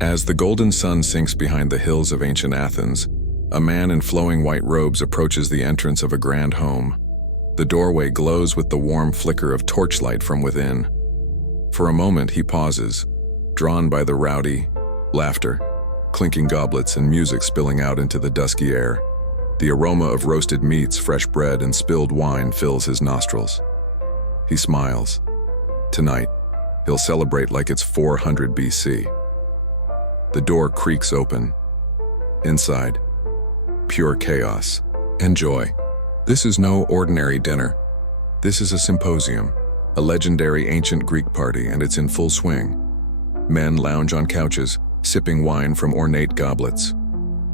As the golden sun sinks behind the hills of ancient Athens, a man in flowing white robes approaches the entrance of a grand home. The doorway glows with the warm flicker of torchlight from within. For a moment he pauses, drawn by the rowdy laughter, clinking goblets and music spilling out into the dusky air. The aroma of roasted meats, fresh bread, and spilled wine fills his nostrils. He smiles. Tonight, he'll celebrate like it's 400 BC. The door creaks open. Inside, pure chaos and joy. This is no ordinary dinner. This is a symposium, a legendary ancient Greek party, and it's in full swing. Men lounge on couches, sipping wine from ornate goblets.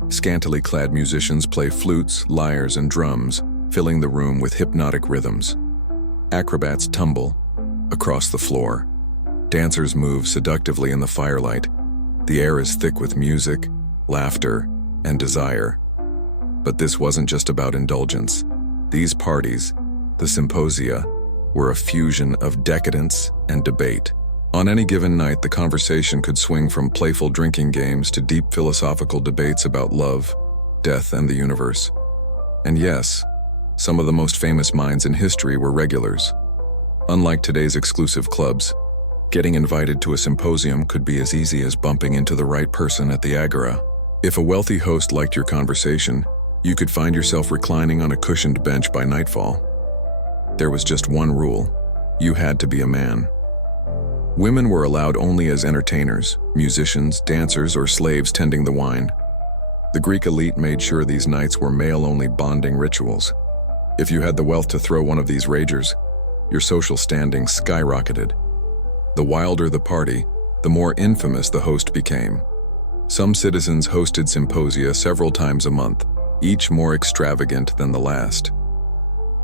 Scantily clad musicians play flutes, lyres, and drums, filling the room with hypnotic rhythms. Acrobats tumble across the floor. Dancers move seductively in the firelight. The air is thick with music, laughter, and desire. But this wasn't just about indulgence. These parties, the symposia, were a fusion of decadence and debate. On any given night, the conversation could swing from playful drinking games to deep philosophical debates about love, death, and the universe. And yes, some of the most famous minds in history were regulars. Unlike today's exclusive clubs, getting invited to a symposium could be as easy as bumping into the right person at the agora. If a wealthy host liked your conversation, you could find yourself reclining on a cushioned bench by nightfall. There was just one rule: you had to be a man. Women were allowed only as entertainers, musicians, dancers, or slaves tending the wine. The Greek elite made sure these nights were male-only bonding rituals. If you had the wealth to throw one of these ragers, your social standing skyrocketed. The wilder the party, the more infamous the host became. Some citizens hosted symposia several times a month, each more extravagant than the last.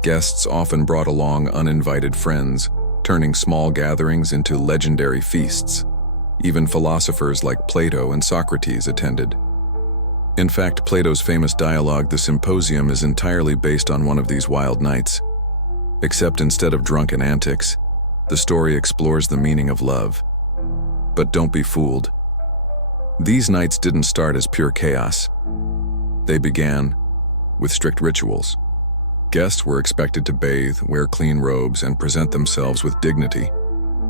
Guests often brought along uninvited friends, turning small gatherings into legendary feasts. Even philosophers like Plato and Socrates attended. In fact, Plato's famous dialogue, The Symposium, is entirely based on one of these wild nights. Except instead of drunken antics, the story explores the meaning of love. But don't be fooled. These nights didn't start as pure chaos. They began with strict rituals. Guests were expected to bathe, wear clean robes, and present themselves with dignity.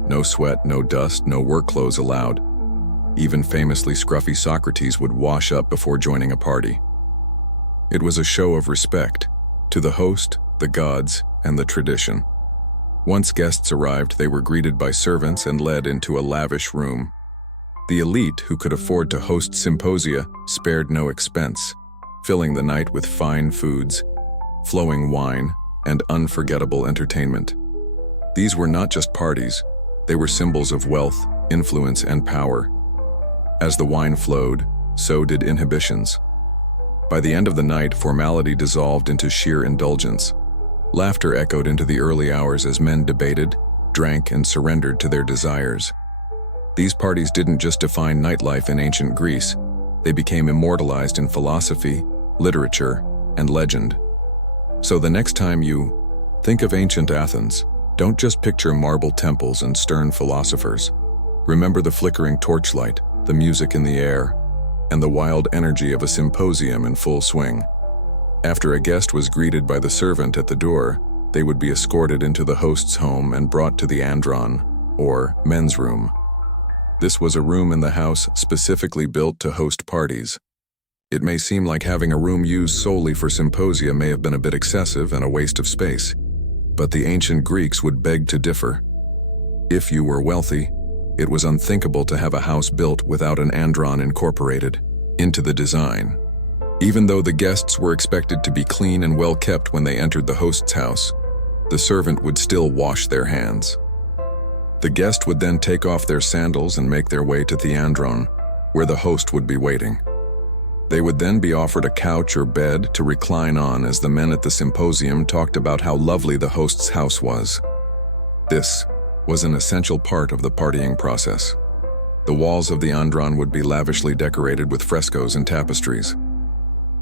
No sweat, no dust, no work clothes allowed. Even famously scruffy Socrates would wash up before joining a party. It was a show of respect to the host, the gods, and the tradition. Once guests arrived, they were greeted by servants and led into a lavish room. The elite, who could afford to host symposia, spared no expense, filling the night with fine foods, flowing wine, and unforgettable entertainment. These were not just parties, they were symbols of wealth, influence, and power. As the wine flowed, so did inhibitions. By the end of the night, formality dissolved into sheer indulgence. Laughter echoed into the early hours as men debated, drank, and surrendered to their desires. These parties didn't just define nightlife in ancient Greece, they became immortalized in philosophy, literature, and legend. So the next time you think of ancient Athens, don't just picture marble temples and stern philosophers. Remember the flickering torchlight, the music in the air, and the wild energy of a symposium in full swing. After a guest was greeted by the servant at the door, they would be escorted into the host's home and brought to the andron, or men's room. This was a room in the house specifically built to host parties. It may seem like having a room used solely for symposia may have been a bit excessive and a waste of space, but the ancient Greeks would beg to differ. If you were wealthy, it was unthinkable to have a house built without an andron incorporated into the design. Even though the guests were expected to be clean and well kept when they entered the host's house, the servant would still wash their hands. The guest would then take off their sandals and make their way to the andron, where the host would be waiting. They would then be offered a couch or bed to recline on as the men at the symposium talked about how lovely the host's house was. This was an essential part of the partying process. The walls of the andron would be lavishly decorated with frescoes and tapestries.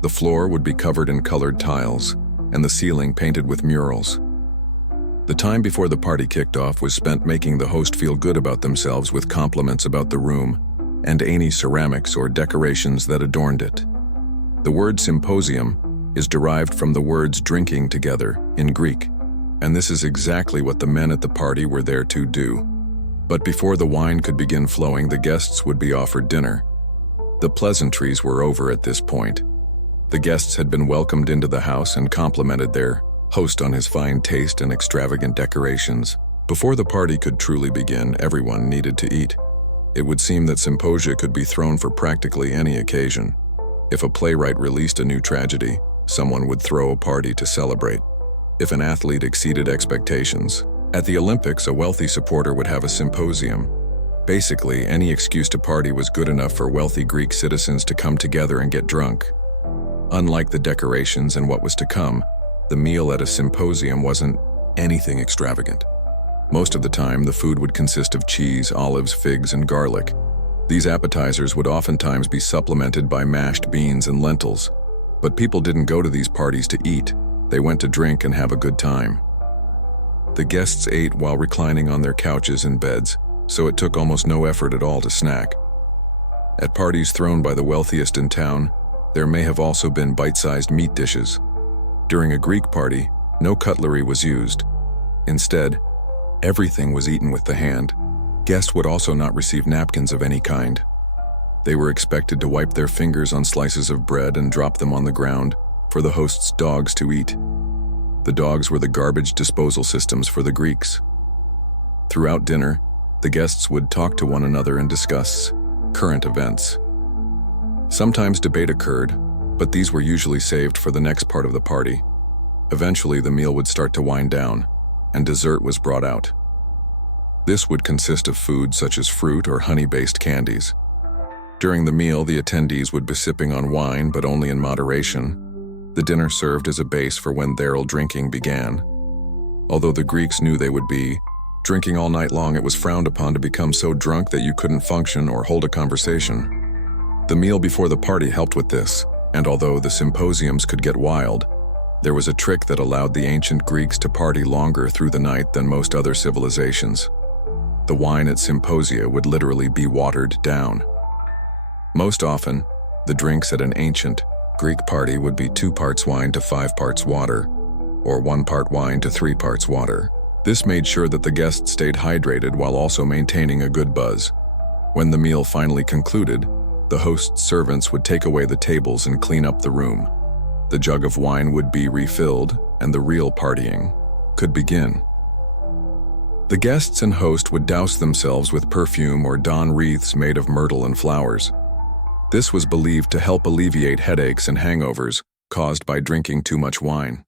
The floor would be covered in colored tiles, and the ceiling painted with murals. The time before the party kicked off was spent making the host feel good about themselves with compliments about the room, and any ceramics or decorations that adorned it. The word symposium is derived from the words drinking together in Greek, and this is exactly what the men at the party were there to do. But before the wine could begin flowing, the guests would be offered dinner. The pleasantries were over at this point. The guests had been welcomed into the house and complimented their host on his fine taste and extravagant decorations. Before the party could truly begin, everyone needed to eat. It would seem that symposia could be thrown for practically any occasion. If a playwright released a new tragedy, someone would throw a party to celebrate. If an athlete exceeded expectations, at the Olympics, a wealthy supporter would have a symposium. Basically, any excuse to party was good enough for wealthy Greek citizens to come together and get drunk. Unlike the decorations and what was to come, the meal at a symposium wasn't anything extravagant. Most of the time, the food would consist of cheese, olives, figs, and garlic. These appetizers would oftentimes be supplemented by mashed beans and lentils. But people didn't go to these parties to eat. They went to drink and have a good time. The guests ate while reclining on their couches and beds, so it took almost no effort at all to snack. At parties thrown by the wealthiest in town, there may have also been bite-sized meat dishes. During a Greek party, no cutlery was used. Instead, everything was eaten with the hand. Guests would also not receive napkins of any kind. They were expected to wipe their fingers on slices of bread and drop them on the ground for the host's dogs to eat. The dogs were the garbage disposal systems for the Greeks. Throughout dinner, the guests would talk to one another and discuss current events. Sometimes debate occurred, but these were usually saved for the next part of the party. Eventually, the meal would start to wind down, and dessert was brought out. This would consist of food such as fruit or honey-based candies. During the meal, the attendees would be sipping on wine, but only in moderation. The dinner served as a base for when their drinking began. Although the Greeks knew they would be drinking all night long, it was frowned upon to become so drunk that you couldn't function or hold a conversation. The meal before the party helped with this, and although the symposiums could get wild, there was a trick that allowed the ancient Greeks to party longer through the night than most other civilizations. The wine at symposia would literally be watered down. Most often, the drinks at an ancient Greek party would be 2 parts wine to 5 parts water, or 1 part wine to 3 parts water. This made sure that the guests stayed hydrated while also maintaining a good buzz. When the meal finally concluded, the host's servants would take away the tables and clean up the room. The jug of wine would be refilled, and the real partying could begin. The guests and host would douse themselves with perfume or don wreaths made of myrtle and flowers. This was believed to help alleviate headaches and hangovers caused by drinking too much wine.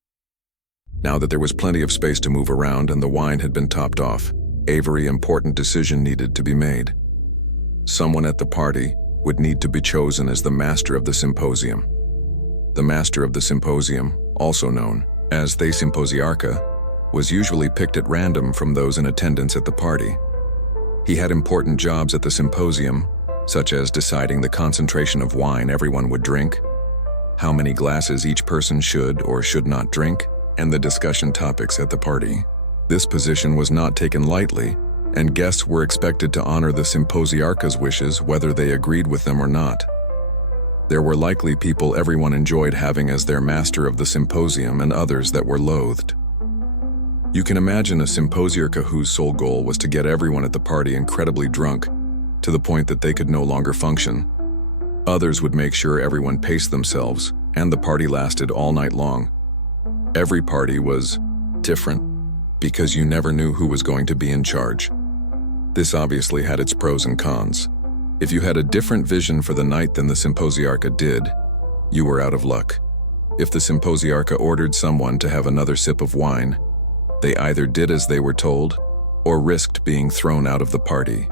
Now that there was plenty of space to move around and the wine had been topped off, a very important decision needed to be made. Someone at the party would need to be chosen as the master of the symposium. The master of the symposium, also known as the symposiarcha, was usually picked at random from those in attendance at the party. He had important jobs at the symposium, such as deciding the concentration of wine everyone would drink, how many glasses each person should or should not drink, and the discussion topics at the party. This position was not taken lightly, and guests were expected to honor the symposiarcha's wishes whether they agreed with them or not. There were likely people everyone enjoyed having as their master of the symposium and others that were loathed. You can imagine a symposiarcha whose sole goal was to get everyone at the party incredibly drunk, to the point that they could no longer function. Others would make sure everyone paced themselves, and the party lasted all night long. Every party was different, because you never knew who was going to be in charge. This obviously had its pros and cons. If you had a different vision for the night than the symposiarcha did, you were out of luck. If the symposiarcha ordered someone to have another sip of wine, they either did as they were told or risked being thrown out of the party.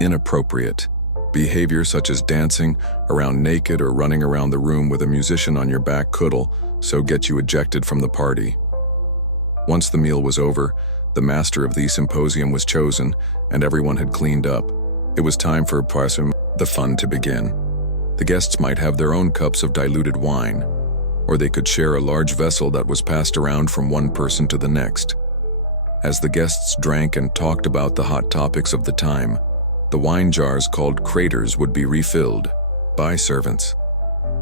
Inappropriate behavior such as dancing around naked or running around the room with a musician on your back could also get you ejected from the party. Once the meal was over, the master of the symposium was chosen and everyone had cleaned up. It was time for the fun to begin. The guests might have their own cups of diluted wine, or they could share a large vessel that was passed around from one person to the next. As the guests drank and talked about the hot topics of the time, The wine jars called craters would be refilled by servants.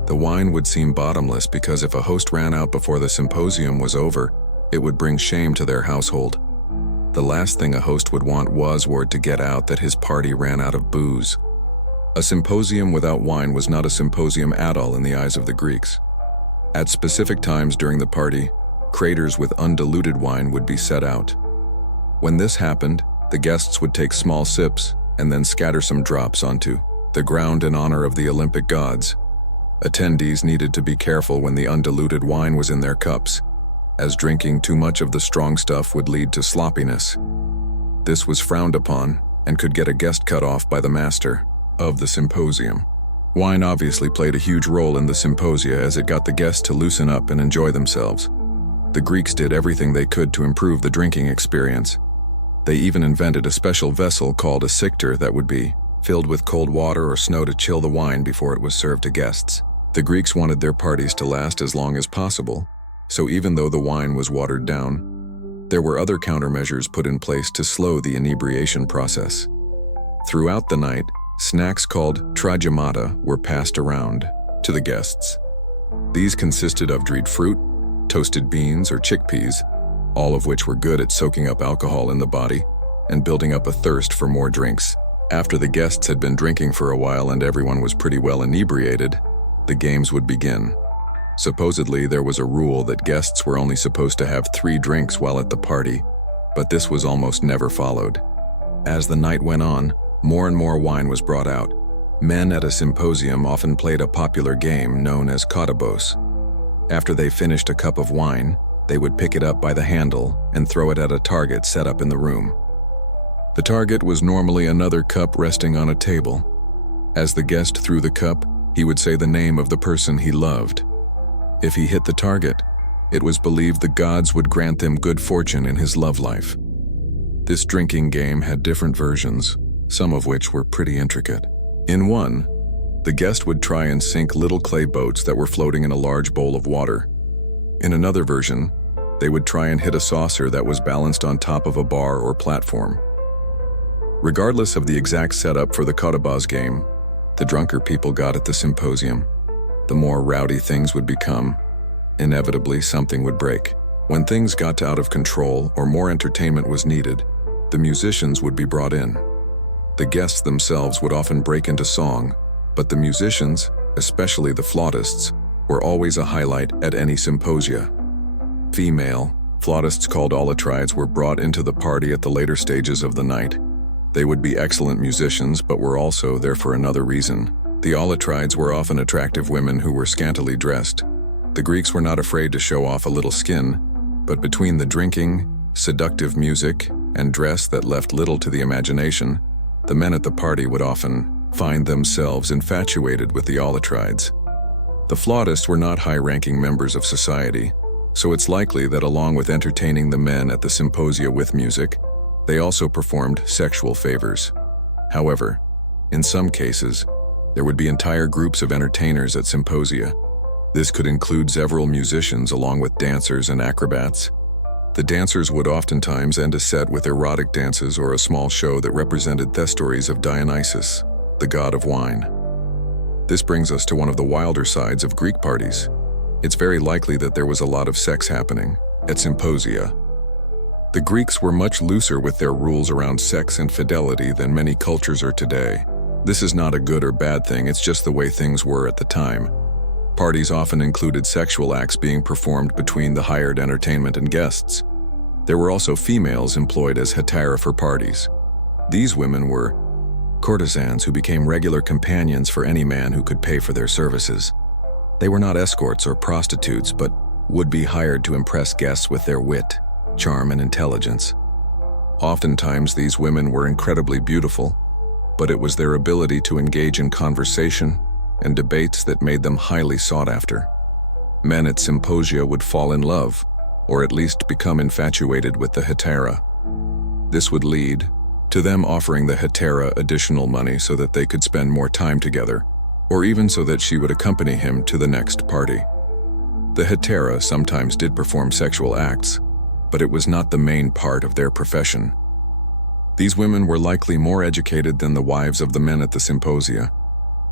The wine would seem bottomless because if a host ran out before the symposium was over, it would bring shame to their household. The last thing a host would want was word to get out that his party ran out of booze. A symposium without wine was not a symposium at all in the eyes of the Greeks. At specific times during the party, craters with undiluted wine would be set out. When this happened, the guests would take small sips and then scatter some drops onto the ground in honor of the Olympic gods. Attendees needed to be careful when the undiluted wine was in their cups, as drinking too much of the strong stuff would lead to sloppiness. This was frowned upon and could get a guest cut off by the master of the symposium. Wine obviously played a huge role in the symposia as it got the guests to loosen up and enjoy themselves. The Greeks did everything they could to improve the drinking experience. They even invented a special vessel called a sicter that would be filled with cold water or snow to chill the wine before it was served to guests. The Greeks wanted their parties to last as long as possible, so even though the wine was watered down, there were other countermeasures put in place to slow the inebriation process. Throughout the night, snacks called tragemata were passed around to the guests. These consisted of dried fruit, toasted beans or chickpeas, all of which were good at soaking up alcohol in the body and building up a thirst for more drinks. After the guests had been drinking for a while and everyone was pretty well inebriated, the games would begin. Supposedly, there was a rule that guests were only supposed to have 3 drinks while at the party, but this was almost never followed. As the night went on, more and more wine was brought out. Men at a symposium often played a popular game known as katabos. After they finished a cup of wine, they would pick it up by the handle and throw it at a target set up in the room. The target was normally another cup resting on a table. As the guest threw the cup, he would say the name of the person he loved. If he hit the target, it was believed the gods would grant him good fortune in his love life. This drinking game had different versions, some of which were pretty intricate. In one, the guest would try and sink little clay boats that were floating in a large bowl of water. In another version, they would try and hit a saucer that was balanced on top of a bar or platform. Regardless of the exact setup for the katabas game, the drunker people got at the symposium, the more rowdy things would become. Inevitably, something would break. When things got out of control or more entertainment was needed, the musicians would be brought in. The guests themselves would often break into song, but the musicians, especially the flautists, were always a highlight at any symposia. Female flautists called olatrides were brought into the party at the later stages of the night. They would be excellent musicians, but were also there for another reason. The olatrides were often attractive women who were scantily dressed. The Greeks were not afraid to show off a little skin, but between the drinking, seductive music, and dress that left little to the imagination, the men at the party would often find themselves infatuated with the olatrides. The flautists were not high-ranking members of society, so it's likely that along with entertaining the men at the symposia with music, they also performed sexual favors. However, in some cases, there would be entire groups of entertainers at symposia. This could include several musicians along with dancers and acrobats. The dancers would oftentimes end a set with erotic dances or a small show that represented the stories of Dionysus, the god of wine. This brings us to one of the wilder sides of Greek parties. It's very likely that there was a lot of sex happening at symposia. The Greeks were much looser with their rules around sex and fidelity than many cultures are today. This is not a good or bad thing, it's just the way things were at the time. Parties often included sexual acts being performed between the hired entertainment and guests. There were also females employed as hetairai for parties. These women were courtesans who became regular companions for any man who could pay for their services. They were not escorts or prostitutes, but would be hired to impress guests with their wit, charm, and intelligence. Oftentimes, these women were incredibly beautiful, but it was their ability to engage in conversation and debates that made them highly sought after. Men at symposia would fall in love, or at least become infatuated with the hetairai. This would lead to them offering the hetairai additional money so that they could spend more time together, or even so that she would accompany him to the next party. The hetairai sometimes did perform sexual acts, but it was not the main part of their profession. These women were likely more educated than the wives of the men at the symposia,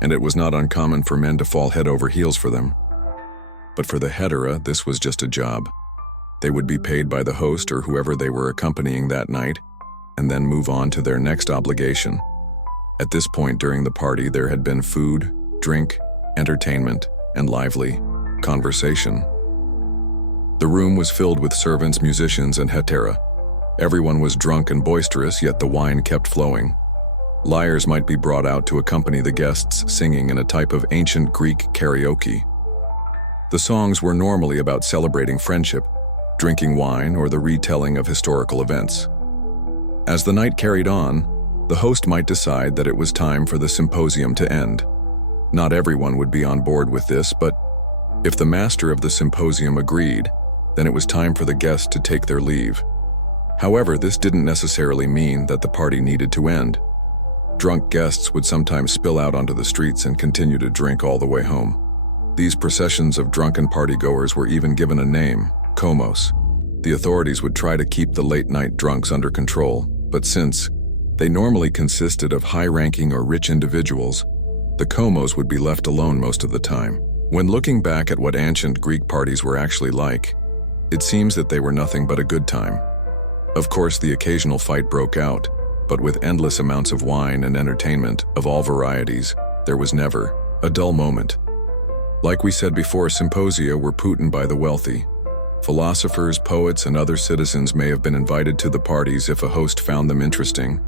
and it was not uncommon for men to fall head over heels for them. But for the hetera, this was just a job. They would be paid by the host or whoever they were accompanying that night, and then move on to their next obligation. At this point during the party, there had been food, drink, entertainment, and lively conversation. The room was filled with servants, musicians, and hetera. Everyone was drunk and boisterous, yet the wine kept flowing. Lyres might be brought out to accompany the guests, singing in a type of ancient Greek karaoke. The songs were normally about celebrating friendship, drinking wine, or the retelling of historical events. As the night carried on, the host might decide that it was time for the symposium to end. Not everyone would be on board with this, but if the master of the symposium agreed, then it was time for the guests to take their leave. However, this didn't necessarily mean that the party needed to end. Drunk guests would sometimes spill out onto the streets and continue to drink all the way home. These processions of drunken partygoers were even given a name, komos. The authorities would try to keep the late-night drunks under control, but since they normally consisted of high-ranking or rich individuals, the komos would be left alone most of the time. When looking back at what ancient Greek parties were actually like, it seems that they were nothing but a good time. Of course, the occasional fight broke out, but with endless amounts of wine and entertainment of all varieties, there was never a dull moment. Like we said before, symposia were put on by the wealthy. Philosophers, poets, and other citizens may have been invited to the parties if a host found them interesting.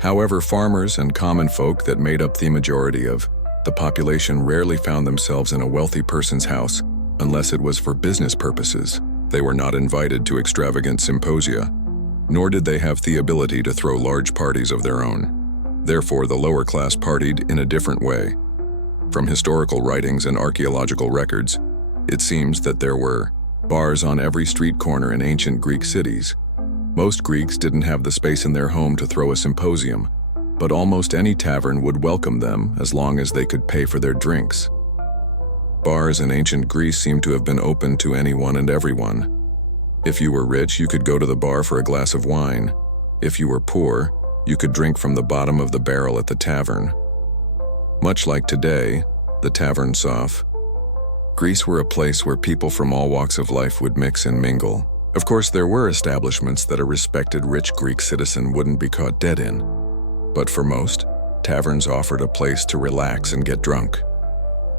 However, farmers and common folk that made up the majority of the population rarely found themselves in a wealthy person's house unless it was for business purposes. They were not invited to extravagant symposia, nor did they have the ability to throw large parties of their own. Therefore, the lower class partied in a different way. From historical writings and archaeological records, it seems that there were bars on every street corner in ancient Greek cities. Most Greeks didn't have the space in their home to throw a symposium, but almost any tavern would welcome them as long as they could pay for their drinks. Bars in ancient Greece seem to have been open to anyone and everyone. If you were rich, you could go to the bar for a glass of wine. If you were poor, you could drink from the bottom of the barrel at the tavern. Much like today, the tavern soff, Greece were a place where people from all walks of life would mix and mingle. Of course, there were establishments that a respected rich Greek citizen wouldn't be caught dead in. But for most, taverns offered a place to relax and get drunk.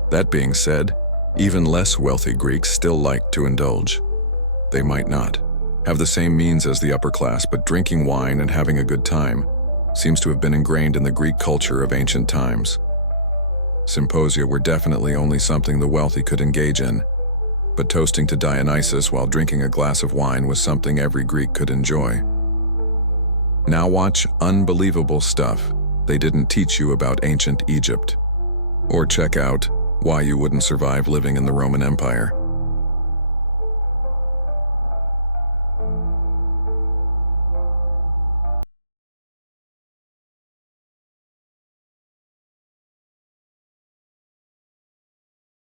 That being said, even less wealthy Greeks still liked to indulge. They might not have the same means as the upper class, but drinking wine and having a good time seems to have been ingrained in the Greek culture of ancient times. Symposia were definitely only something the wealthy could engage in, but toasting to Dionysus while drinking a glass of wine was something every Greek could enjoy. Now watch Unbelievable Stuff They Didn't Teach You About Ancient Egypt, or check out Why You Wouldn't Survive Living in the Roman Empire.